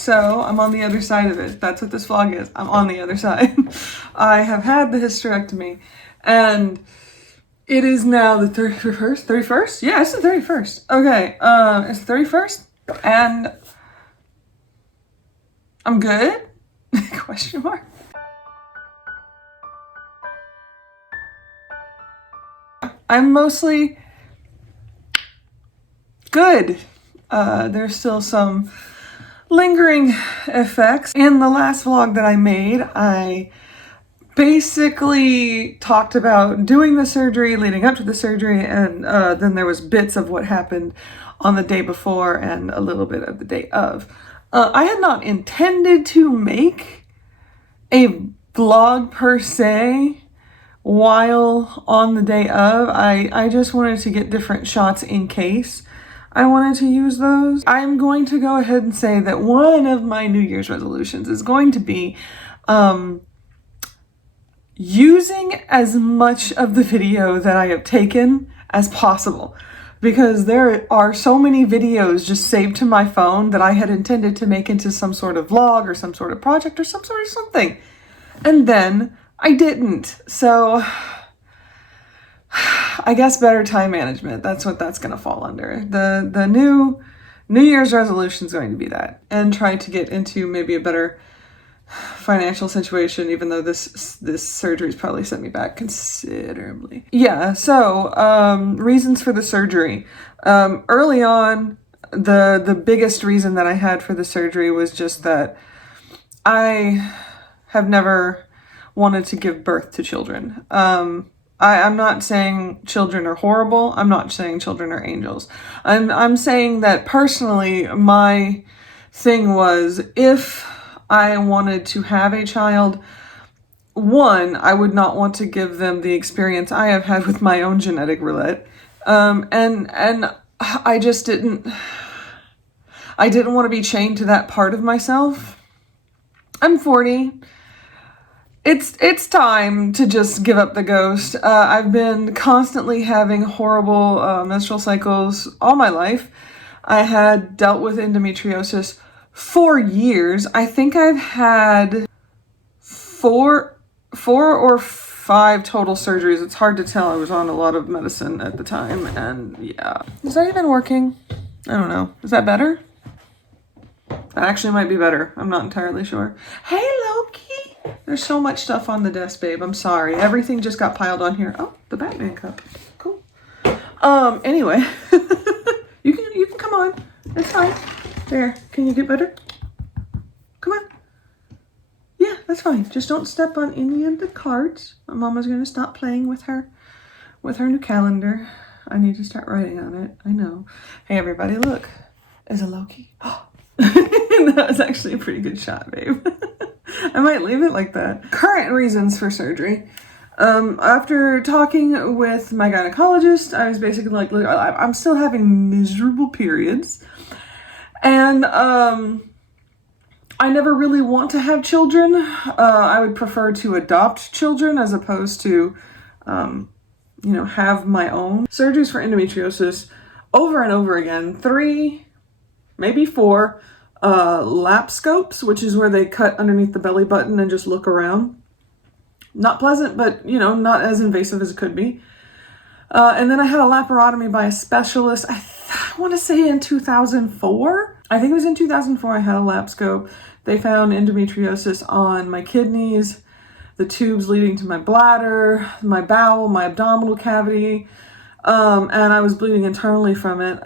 So I'm on the other side of it. That's what this vlog is. I'm on the other side. I have had the hysterectomy and it is now the 31st? Yeah, it's the 31st. Okay, it's the 31st and I'm good? Question mark. I'm mostly good. There's still some lingering effects. In the last vlog that I made, I basically talked about doing the surgery, leading up to the surgery, and then there was bits of what happened on the day before and a little bit of the day of. I had not intended to make a vlog per se while on the day of. I just wanted to get different shots in case I wanted to use those. I'm going to go ahead and say that one of my New Year's resolutions is going to be using as much of the video that I have taken as possible, because there are so many videos just saved to my phone that I had intended to make into some sort of vlog or some sort of project or some sort of something. And then I didn't. So I guess better time management. That's what that's going to fall under. The New Year's resolution is going to be that, and try to get into maybe a better financial situation, even though this surgery's probably set me back considerably. Yeah, so reasons for the surgery. Early on, the biggest reason that I had for the surgery was just that I have never wanted to give birth to children. I'm not saying children are horrible. I'm not saying children are angels. I'm saying that personally, my thing was, if I wanted to have a child, one, I would not want to give them the experience I have had with my own genetic roulette. And I just didn't want to be chained to that part of myself. I'm 40. It's time to just give up the ghost. I've been constantly having horrible menstrual cycles all my life. I had dealt with endometriosis for years. I think I've had four or five total surgeries. It's hard to tell. I was on a lot of medicine at the time, and yeah. Is that even working? I don't know. Is that better? That actually might be better. I'm not entirely sure. Hey, Loki! There's so much stuff on the desk, babe. I'm sorry. Everything just got piled on here. Oh, the Batman cup. Cool. Anyway. You can come on. It's fine. There. Can you get better? Come on. Yeah, that's fine. Just don't step on any of the cards. My mama's gonna stop playing with her new calendar. I need to start writing on it. I know. Hey, everybody, look. Is a Loki. That was actually a pretty good shot, babe. I might leave it like that. Current reasons for surgery. After talking with my gynecologist, I was basically like, look, I'm still having miserable periods. And I never really want to have children. I would prefer to adopt children as opposed to, have my own. Surgeries for endometriosis over and over again. 3, maybe 4 lap scopes, which is where they cut underneath the belly button and just look around. Not pleasant, but not as invasive as it could be. And then I had a laparotomy by a specialist. I want to say in 2004. I think it was in 2004 I had a lap scope. They found endometriosis on my kidneys, the tubes leading to my bladder, my bowel, my abdominal cavity. And I was bleeding internally from it.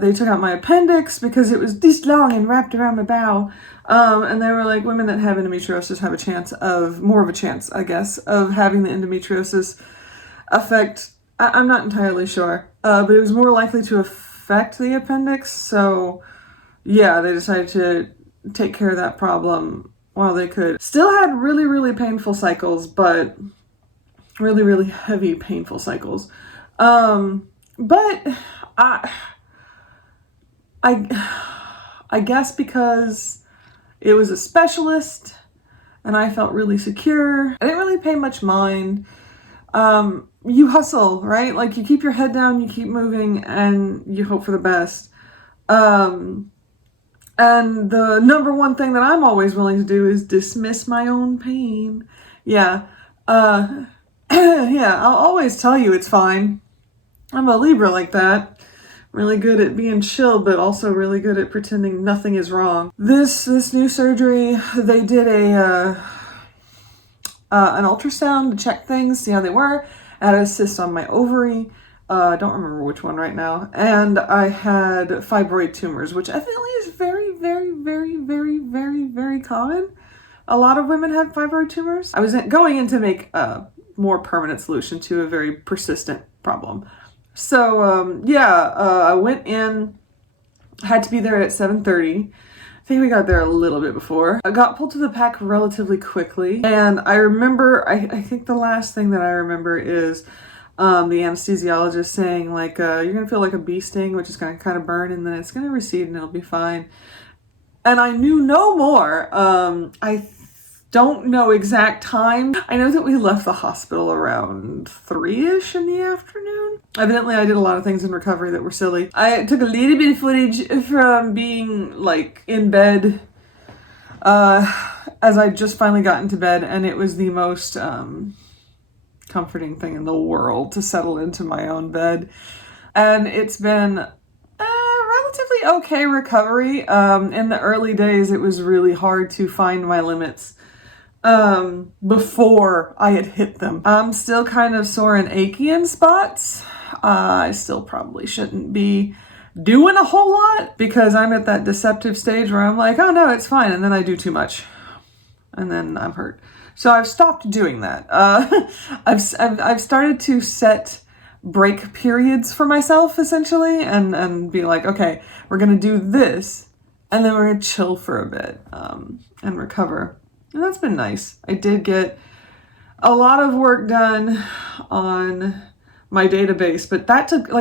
They took out my appendix because it was this long and wrapped around my bowel. And they were like, women that have endometriosis have more of a chance, I guess, of having the endometriosis affect, I'm not entirely sure, but it was more likely to affect the appendix. So yeah, they decided to take care of that problem while they could. Still had really, really painful cycles, but really, really heavy painful cycles. But I guess because it was a specialist and I felt really secure, I didn't really pay much mind. You hustle, right? Like you keep your head down, you keep moving, and you hope for the best. And the number one thing that I'm always willing to do is dismiss my own pain. Yeah. Yeah, I'll always tell you it's fine. I'm a Libra like that. Really good at being chill, but also really good at pretending nothing is wrong. This new surgery, they did an ultrasound to check things, see how they were. I had a cyst on my ovary. I don't remember which one right now. And I had fibroid tumors, which evidently is very, very, very, very, very, very common. A lot of women have fibroid tumors. I was going in to make a more permanent solution to a very persistent problem. So, I went in, had to be there at 7:30. I think we got there a little bit before. I got pulled to the pack relatively quickly. And I remember, I think the last thing that I remember is the anesthesiologist saying, like, you're going to feel like a bee sting, which is going to kind of burn, and then it's going to recede and it'll be fine. And I knew no more. I don't know exact time. I know that we left the hospital around 3-ish in the afternoon. Evidently, I did a lot of things in recovery that were silly. I took a little bit of footage from being, like, in bed as I just finally got into bed, and it was the most comforting thing in the world to settle into my own bed. And it's been relatively okay recovery. In the early days, it was really hard to find my limits before I had hit them. I'm still kind of sore and achy in spots. I still probably shouldn't be doing a whole lot because I'm at that deceptive stage where I'm like, oh no, it's fine. And then I do too much and then I'm hurt. So I've stopped doing that. I've started to set break periods for myself essentially and be like, okay, we're going to do this and then we're going to chill for a bit and recover. And that's been nice. I did get a lot of work done on my database, but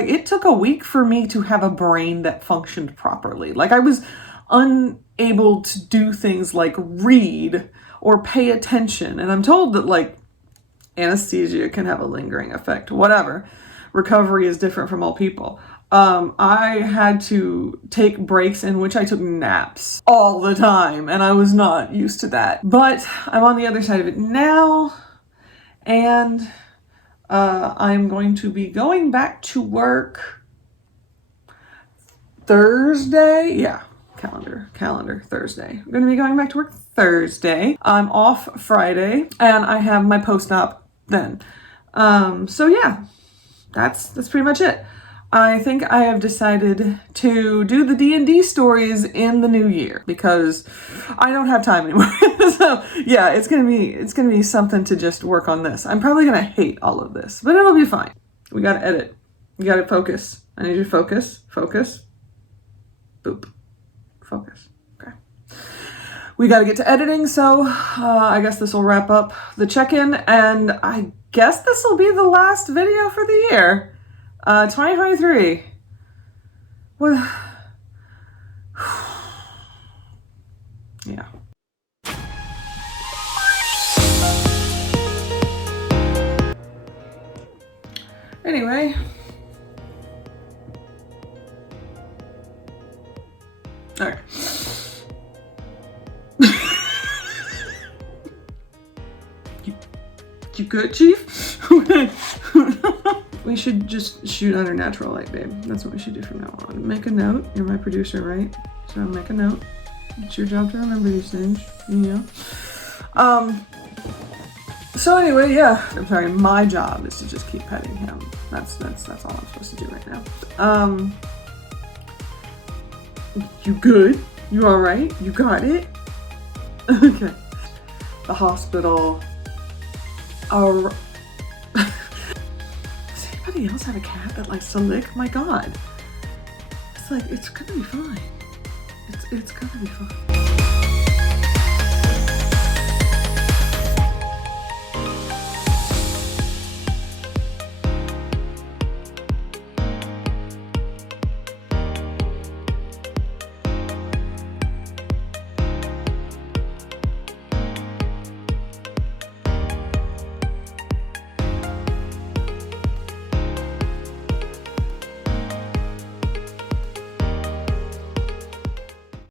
it took a week for me to have a brain that functioned properly. Like I was unable to do things like read or pay attention. And I'm told that like anesthesia can have a lingering effect, whatever. Recovery is different from all people. I had to take breaks in which I took naps all the time, and I was not used to that. But I'm on the other side of it now, and I'm going to be going back to work Thursday. Yeah, calendar, Thursday. I'm going to be going back to work Thursday. I'm off Friday, and I have my post-op then. So yeah, that's pretty much it. I think I have decided to do the D&D stories in the new year because I don't have time anymore. So yeah, it's gonna be something to just work on this. I'm probably gonna hate all of this, but it'll be fine. We gotta edit. We gotta focus. I need you to focus. Boop. Focus. Okay. We gotta get to editing, so I guess this will wrap up the check-in, and I guess this will be the last video for the year. 2023. Well, yeah. Anyway. Okay. You good, Chief? We should just shoot under natural light, babe. That's what we should do from now on. Make a note. You're my producer, right? So make a note. It's your job to remember these things, you know? So anyway, yeah. I'm sorry, my job is to just keep petting him. That's all I'm supposed to do right now. You good? You alright? You got it? Okay. The hospital. Does anybody else have a cat that likes to lick? My God. It's like, it's gonna be fine. It's gonna be fine.